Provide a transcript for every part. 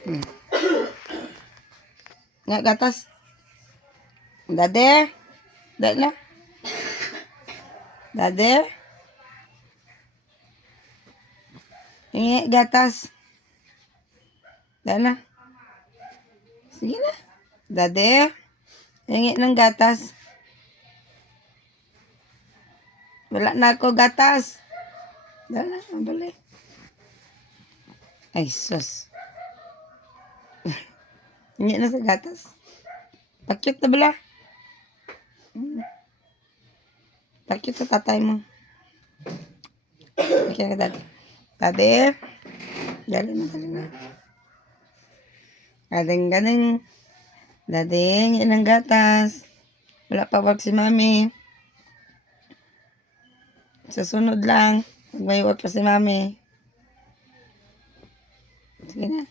Hmm. Nga, gatas. Dade. Dade na. Dade. Hingi, gatas. Dade na. Sige na. Dade. Hingi ng gatas. Wala na ako gatas. Dade na. Mabalik. Ay, sus. Hingi na sa gatas. Pakyut na bala. Pakyut sa tatay mo. Okay, dade. Dade. Dade na, dade na. Galing. Dade, hingi ng gatas. Wala pa work si mami. Sa sunod lang. Pag may work pa si mami. Sige na.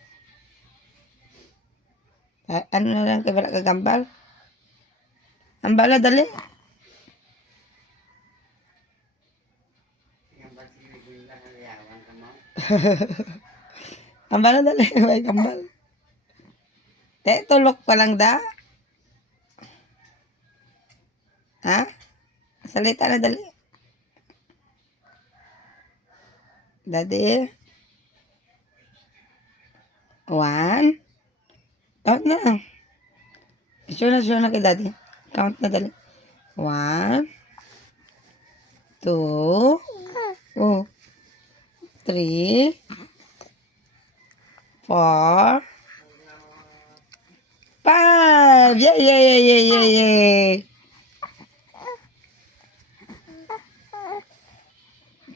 Ano na lang kay wala kagambal? Ambal na dali. Ambal na dali. May kambal. Tulok pa lang da. Ha? Salita na dali. Daddy. 1. Count na. Sure na kay daddy. Count na dali. 1, 2, 3, 4, 5. Yay!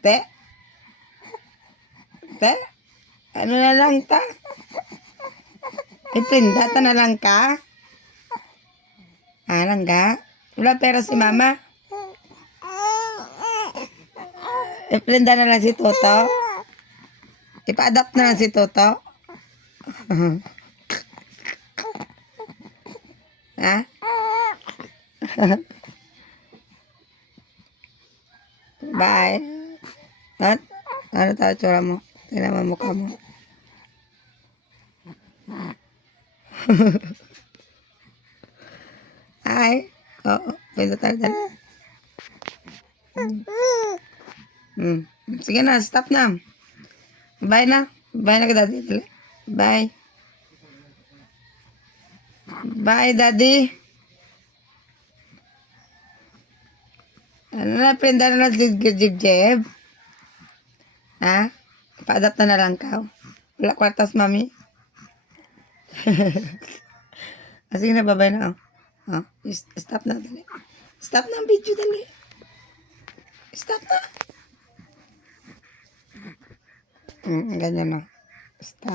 Te? Ano na lang ta? Ipindata na lang ka? Langga? Wala pera si mama? Ipinda na lang si Toto? Ipa-adopt na lang si Toto? Ha? Bye. At? Ano tayo tsura mo? Tingnan mo mukha mo. Hi. Oo. Pwede tayo dali. Sige na. Stop na. Bye na. Bye na ka, daddy. Dali. Bye. Bye, daddy. Ano na, pinda na lang jib-jib? Ha? Pa-adapt na lang ka. Wala kwartas, mami. Sige na, babay na. Stop na, dali. Stop na ang video, dali. Stop na. Ganyan na. Stop.